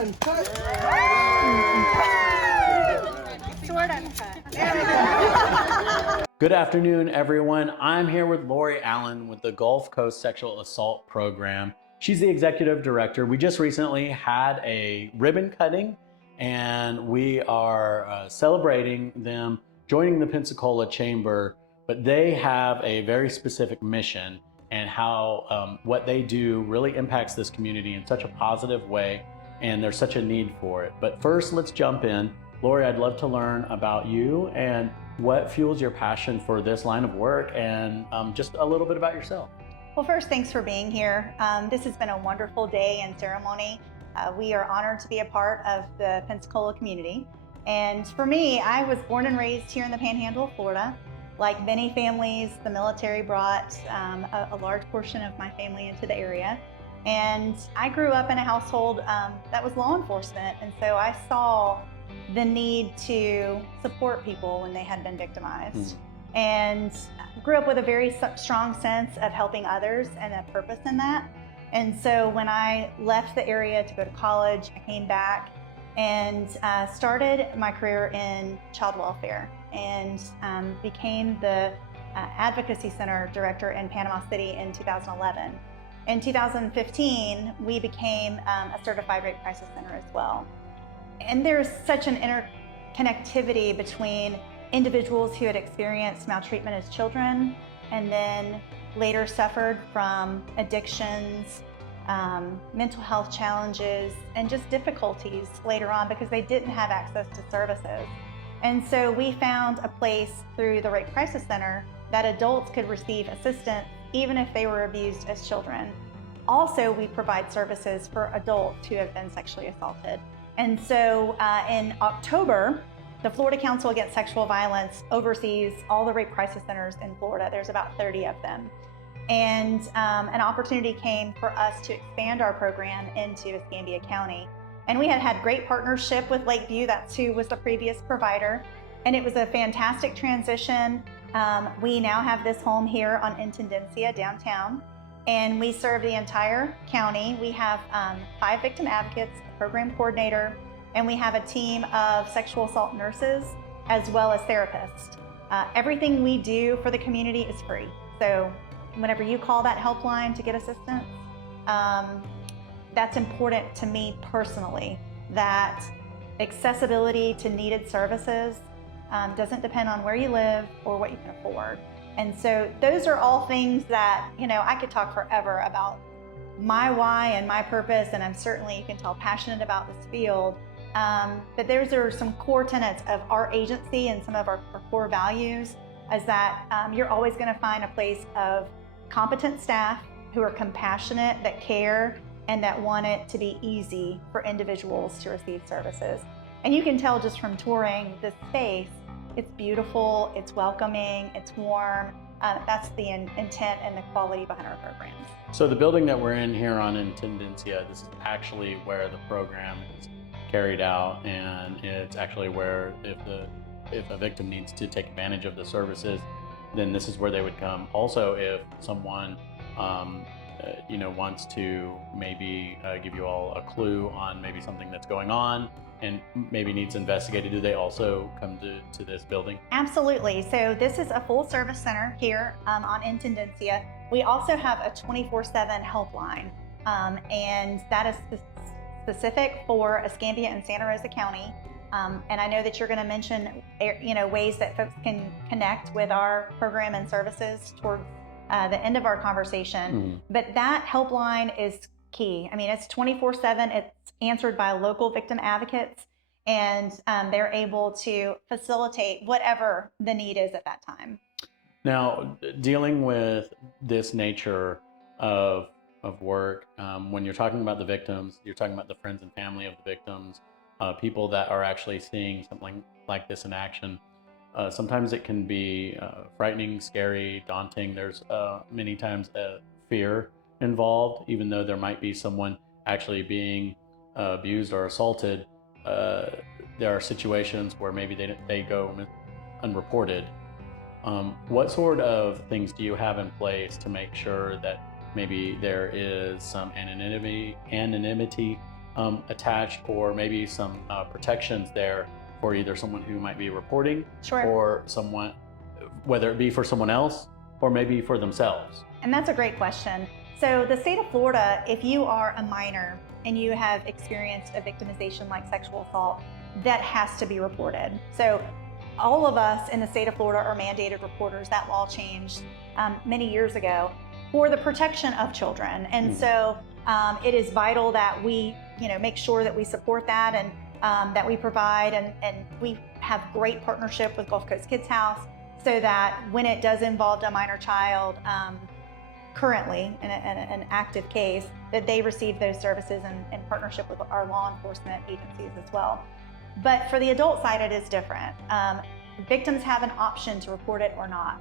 uncut. Sword uncut. Good afternoon, everyone. I'm here with Lori Allen with the Gulf Coast Sexual Assault Program. She's the executive director. We just recently had a ribbon cutting, and we are celebrating them joining the Pensacola Chamber, but they have a very specific mission, and how what they do really impacts this community in such a positive way, and there's such a need for it. But first, let's jump in. Lori, I'd love to learn about you and what fuels your passion for this line of work, and just a little bit about yourself. Well, first, thanks for being here. This has been a wonderful day and ceremony. We are honored to be a part of the Pensacola community. And for me, I was born and raised here in the Panhandle of Florida. Like many families, the military brought a large portion of my family into the area. And I grew up in a household that was law enforcement. And so I saw the need to support people when they had been victimized. And grew up with a very strong sense of helping others and a purpose in that. And so when I left the area to go to college, I came back and started my career in child welfare, and became the Advocacy Center Director in Panama City in 2011. In 2015, we became a Certified Rape Crisis Center as well. And there's such an interconnectivity between individuals who had experienced maltreatment as children and then later suffered from addictions, mental health challenges, and just difficulties later on because they didn't have access to services. And so we found a place through the Rape Crisis Center that adults could receive assistance even if they were abused as children. Also, we provide services for adults who have been sexually assaulted. And so in October, the Florida Council Against Sexual Violence oversees all the rape crisis centers in Florida. There's about 30 of them. And an opportunity came for us to expand our program into Escambia County. And we had great partnership with Lakeview. That's who was the previous provider. And it was a fantastic transition. We now have this home here on Intendencia downtown, and we serve the entire county. We have 5 victim advocates, a program coordinator, and we have a team of sexual assault nurses as well as therapists. Everything we do for the community is free. So whenever you call that helpline to get assistance, that's important to me personally, that accessibility to needed services doesn't depend on where you live or what you can afford. And so those are all things that, I could talk forever about my why and my purpose, and I'm certainly, you can tell, passionate about this field. But those are some core tenets of our agency, and some of our core values is that you're always going to find a place of competent staff who are compassionate, that care, and that want it to be easy for individuals to receive services. And you can tell just from touring this space, it's beautiful, it's welcoming, it's warm. That's the intent and the quality behind our programs. So the building that we're in here on Intendencia, this is actually where the program is carried out, and it's actually where if a victim needs to take advantage of the services, then this is where they would come. Also, if someone wants to maybe give you all a clue on maybe something that's going on and maybe needs investigated, do they also come to this building? Absolutely. So this is a full service center here on Intendencia. We also have a 24/7 helpline, and that is specific for Escambia and Santa Rosa County. And I know that you're going to mention, ways that folks can connect with our program and services towards the end of our conversation. But that helpline is key. I mean, it's 24/7. It's answered by local victim advocates, and they're able to facilitate whatever the need is at that time. Now, dealing with this nature of work, when you're talking about the victims, you're talking about the friends and family of the victims, people that are actually seeing something like this in action. Sometimes it can be frightening, scary, daunting. There's many times fear involved, even though there might be someone actually being abused or assaulted. There are situations where maybe they go unreported. What sort of things do you have in place to make sure that maybe there is some anonymity attached, or maybe some protections there for either someone who might be reporting, Sure. or someone, whether it be for someone else or maybe for themselves? And that's a great question. So the state of Florida, if you are a minor and you have experienced a victimization like sexual assault, that has to be reported. So all of us in the state of Florida are mandated reporters. That law changed many years ago for the protection of children. And so it is vital that we, make sure that we support that, and that we provide, and we have great partnership with Gulf Coast Kids House, so that when it does involve a minor child, currently in an active case, that they receive those services in partnership with our law enforcement agencies as well. But for the adult side, it is different. Victims have an option to report it or not.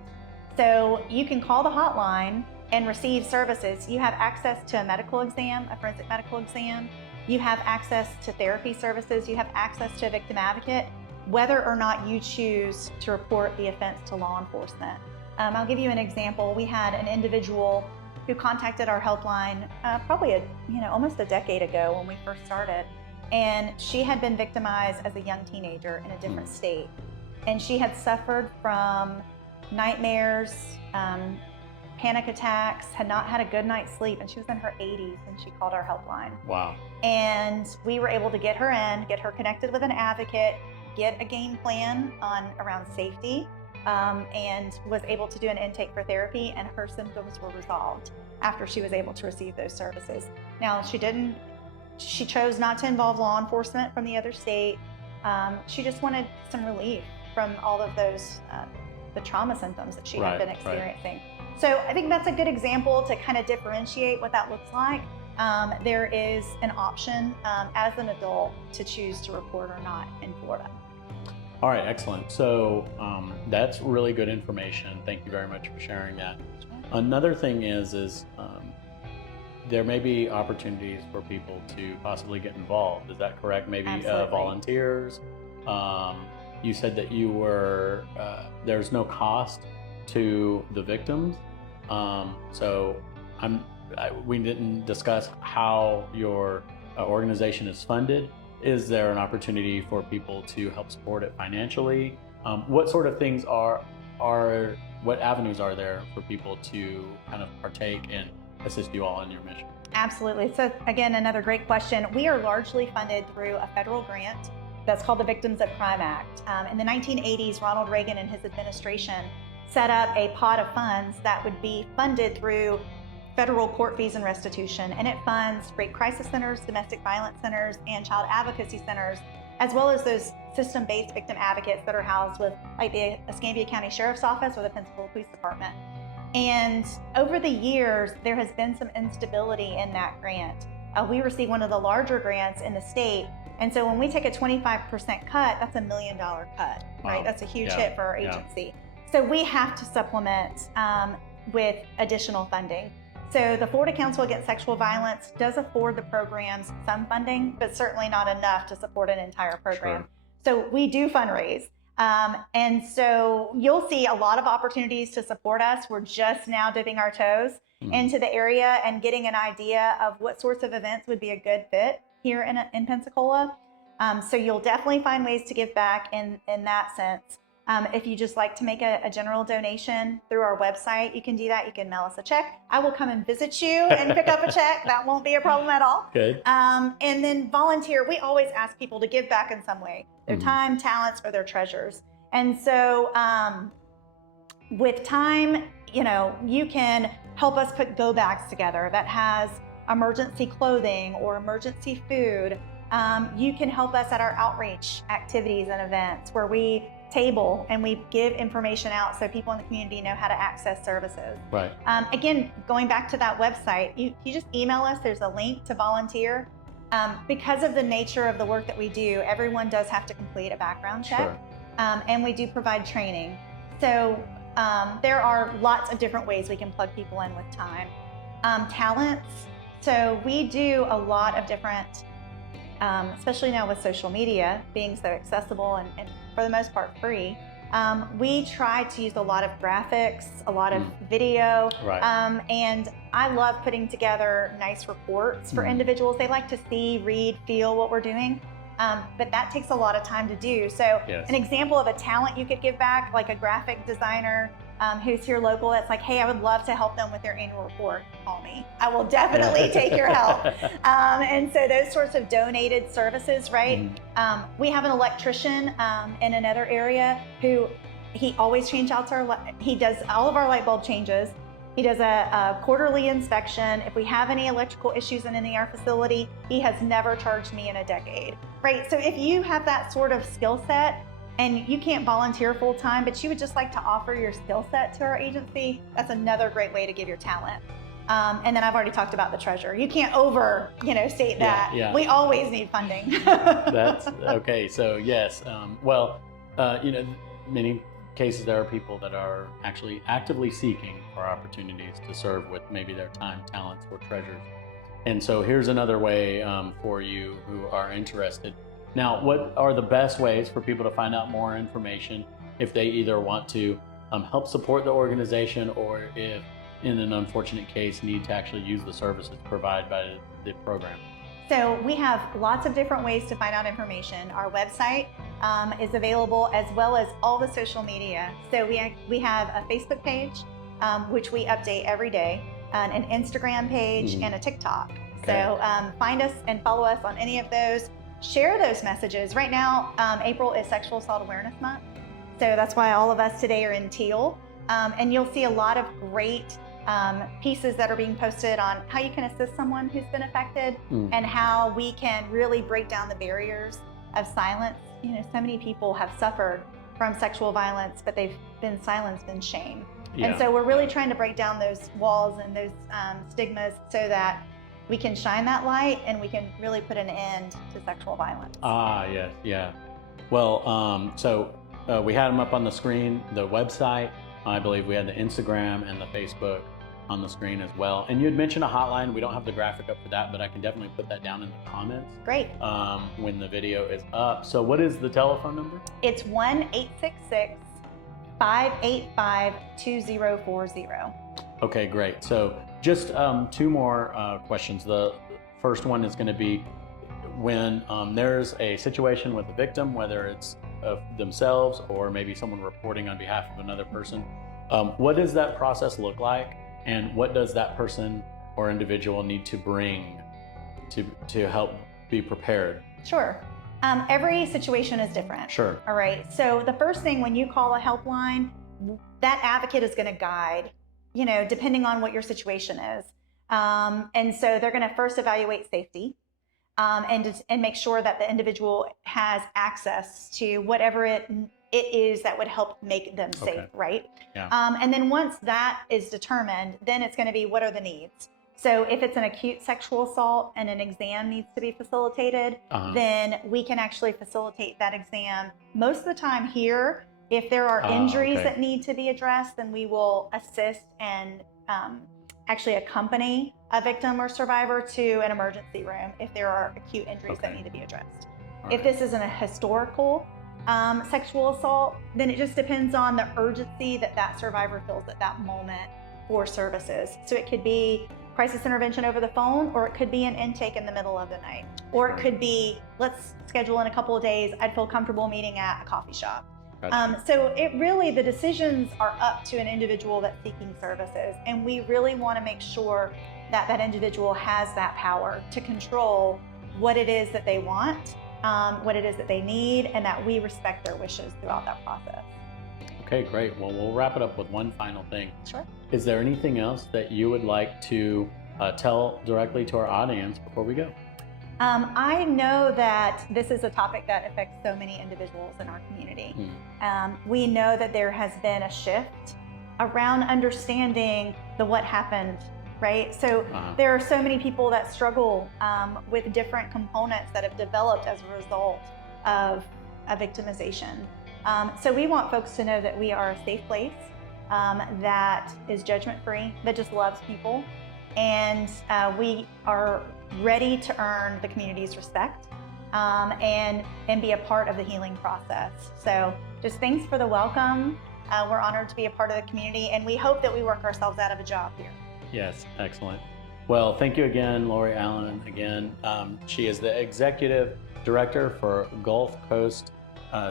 So you can call the hotline and receive services. You have access to a medical exam, a forensic medical exam. You have access to therapy services. You have access to a victim advocate, whether or not you choose to report the offense to law enforcement. I'll give you an example. We had an individual who contacted our helpline probably almost a decade ago when we first started, and she had been victimized as a young teenager in a different state, and she had suffered from nightmares, panic attacks, had not had a good night's sleep, and she was in her 80s when she called our helpline. Wow. And we were able to get her in, get her connected with an advocate, get a game plan around safety, and was able to do an intake for therapy, and her symptoms were resolved after she was able to receive those services. Now, she chose not to involve law enforcement from the other state. She just wanted some relief from all of those, the trauma symptoms that she had been experiencing. So I think that's a good example to kind of differentiate what that looks like. There is an option as an adult to choose to report or not in Florida. All right, excellent. So that's really good information. Thank you very much for sharing that. Another thing is there may be opportunities for people to possibly get involved. Is that correct? Maybe volunteers. You said that you were there's no cost to the victims. So we didn't discuss how your organization is funded. Is there an opportunity for people to help support it financially? What sort of things what avenues are there for people to kind of partake and assist you all in your mission? Absolutely. So again, another great question. We are largely funded through a federal grant that's called the Victims of Crime Act. In the 1980s, Ronald Reagan and his administration set up a pot of funds that would be funded through federal court fees and restitution, and it funds rape crisis centers, domestic violence centers, and child advocacy centers, as well as those system-based victim advocates that are housed with like the Escambia County Sheriff's Office or the Pensacola Police Department. And over the years, there has been some instability in that grant. We received one of the larger grants in the state, and so when we take a 25% cut, that's $1 million cut, right? That's a huge hit for our agency. So we have to supplement with additional funding. So the Florida Council Against Sexual Violence does afford the programs some funding, but certainly not enough to support an entire program. So we do fundraise. And so you'll see a lot of opportunities to support us. We're just now dipping our toes into the area and getting an idea of what sorts of events would be a good fit here in Pensacola. So you'll definitely find ways to give back in that sense. If you just like to make a general donation through our website, you can do that. You can mail us a check. I will come and visit you and pick up a check. That won't be a problem at all. Good. And then volunteer. We always ask people to give back in some way, their time, talents, or their treasures. And so with time, you can help us put go bags together that has emergency clothing or emergency food. You can help us at our outreach activities and events where we table and we give information out so people in the community know how to access services. Right. Again, going back to that website, you just email us. There's a link to volunteer. Because of the nature of the work that we do, everyone does have to complete a background check. And we do provide training. So there are lots of different ways we can plug people in with time. Talents. So we do a lot of different, especially now with social media being so accessible and for the most part free, We try to use a lot of graphics, a lot of video, Right. and I love putting together nice reports for individuals. They like to see, read, feel what we're doing, but that takes a lot of time to do. So Yes. an example of a talent you could give back, like a graphic designer who's here local, that's like, hey, I would love to help them with their annual report. Call me. I will definitely take your help. And so those sorts of donated services, right? We have an electrician in another area who he always changes out he does all of our light bulb changes. He does a quarterly inspection. If we have any electrical issues in any of our facility, he has never charged me in a decade, right? So if you have that sort of skill set, and you can't volunteer full time, but you would just like to offer your skill set to our agency, that's another great way to give your talent. And then I've already talked about the treasurer. You can't state that. Yeah. We always need funding. That's okay. So yes, many cases there are people that are actually actively seeking for opportunities to serve with maybe their time, talents, or treasures. And so here's another way for you who are interested. Now, what are the best ways for people to find out more information if they either want to help support the organization, or if, in an unfortunate case, need to actually use the services provided by the program? So we have lots of different ways to find out information. Our website is available, as well as all the social media. So we have a Facebook page, which we update every day, an Instagram page, and a TikTok. Okay. So find us and follow us on any of those. Share those messages. Right now, April is Sexual Assault Awareness Month. So that's why all of us today are in teal. And you'll see a lot of great pieces that are being posted on how you can assist someone who's been affected, and how we can really break down the barriers of silence. So many people have suffered from sexual violence, but they've been silenced in shame. And so we're really trying to break down those walls and those stigmas so that we can shine that light and we can really put an end to sexual violence. Yes, yeah. Well, so we had them up on the screen, the website. I believe we had the Instagram and the Facebook on the screen as well. And you had mentioned a hotline. We don't have the graphic up for that, but I can definitely put that down in the comments. Great. When the video is up. So what is the telephone number? It's 1-866-585-2040. Okay, great. So just two more questions. The first one is going to be when there's a situation with the victim, whether it's of themselves or maybe someone reporting on behalf of another person, what does that process look like, and what does that person or individual need to bring to help be prepared? Sure. Every situation is different. Sure. All right. So the first thing, when you call a helpline, that advocate is going to guide, depending on what your situation is. And so they're going to first evaluate safety, and make sure that the individual has access to whatever it is that would help make them safe, right? Yeah. And then once that is determined, then it's going to be, what are the needs? So if it's an acute sexual assault and an exam needs to be facilitated, then we can actually facilitate that exam. Most of the time here, if there are injuries that need to be addressed, then we will assist and actually accompany a victim or survivor to an emergency room if there are acute injuries that need to be addressed. If this isn't a historical sexual assault, then it just depends on the urgency that survivor feels at that moment for services. So it could be crisis intervention over the phone, or it could be an intake in the middle of the night, or it could be, let's schedule in a couple of days, I'd feel comfortable meeting at a coffee shop. So the decisions are up to an individual that's seeking services, and we really want to make sure that that individual has that power to control what it is that they want, what it is that they need, and that we respect their wishes throughout that process. Okay, great. Well, we'll wrap it up with one final thing. Sure. Is there anything else that you would like to tell directly to our audience before we go? I know that this is a topic that affects so many individuals in our community. We know that there has been a shift around understanding what happened, right? So there are so many people that struggle with different components that have developed as a result of a victimization. So we want folks to know that we are a safe place that is judgment-free, that just loves people, and we are ready to earn the community's respect and be a part of the healing process. So just thanks for the welcome. We're honored to be a part of the community, and we hope that we work ourselves out of a job here. Yes, excellent. Well, thank you again, Lori Allen. Again, she is the executive director for Gulf Coast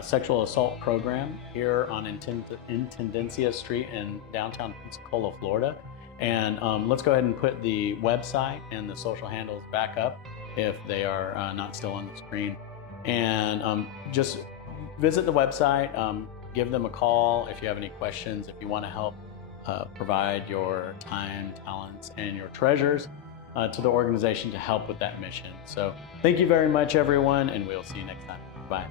Sexual Assault Program here on Intendencia Street in downtown Pensacola, Florida. And let's go ahead and put the website and the social handles back up if they are not still on the screen. And just visit the website, give them a call if you have any questions, if you want to help provide your time, talents, and your treasures to the organization to help with that mission. So thank you very much, everyone, and we'll see you next time. Bye.